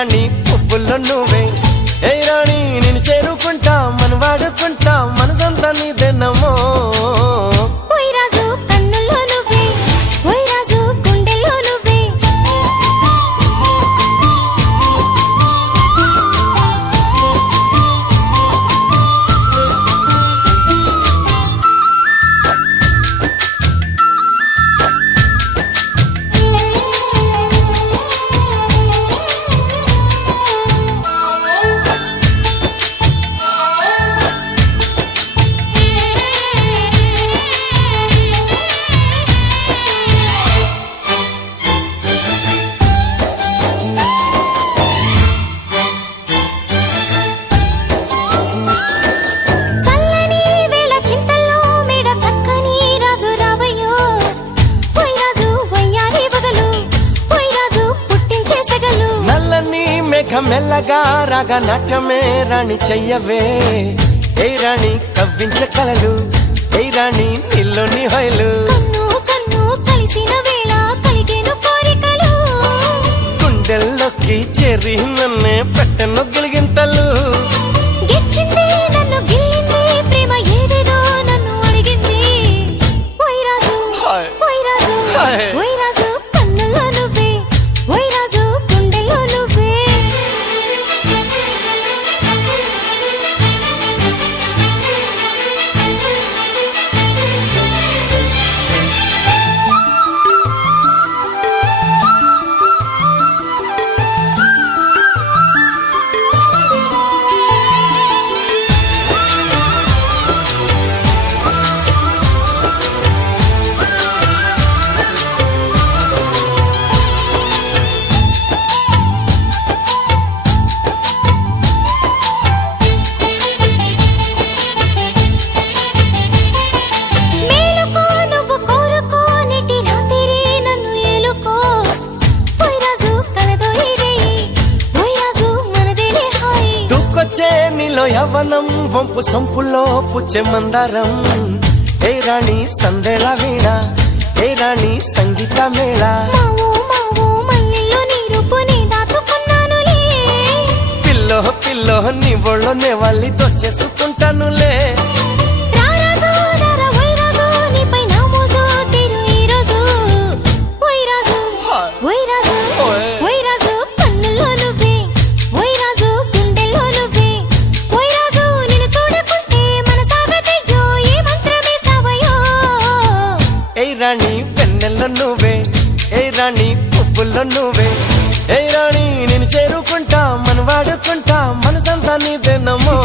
రాణి పువ్వుల్లో నువ్వే ఏ రాణి నేను చేరుకుంటా మన వాడుకుంటా మనసంతా నీదేనమ్మో ఓయ్ రాజు కన్నుల్లో నువ్వే ఓయ్ రాజు గుండెల్లో నువ్వే మెల్లగా రాగా నాట్యమే రాణి చెయ్యవే ఏ రాణి కవ్వించే కలలు ఏ రాణి నీలోని హొయలు కన్ను కన్ను కలిసిన వేళ కలిగేను కోరికలు గుండెల్లోకి చేరి నన్నే పెట్టను గిలిగింతలు గిచ్చింది నన్ను గిల్లింది ప్రేమ ఏదేదో నన్ను అడిగింది ఓయ్ రాజు ఓయ్ రాజు ఓయ్ రాజు కన్నుల్లో నువ్వే ఓయ్ రాజు గుండెల్లో నువ్వే నీలో యవ్వనం వంపు సొంపులో పుచ్చే మందారం ఏ రాణి సందేళ వీణ ఏ రాణి సంగీత మేళ పిల్లో పిల్లో నీ ఒళ్ళోనే వాళ్ళి దోచేసుకుంటానులే రాణి వెన్నెల్లో నువ్వే ఏ రాణి పువ్వుల్లో నువ్వే ఏ రాణి నేను చేరుకుంటా మన వాడుకుంటా మనసంతా నీదేనమ్మో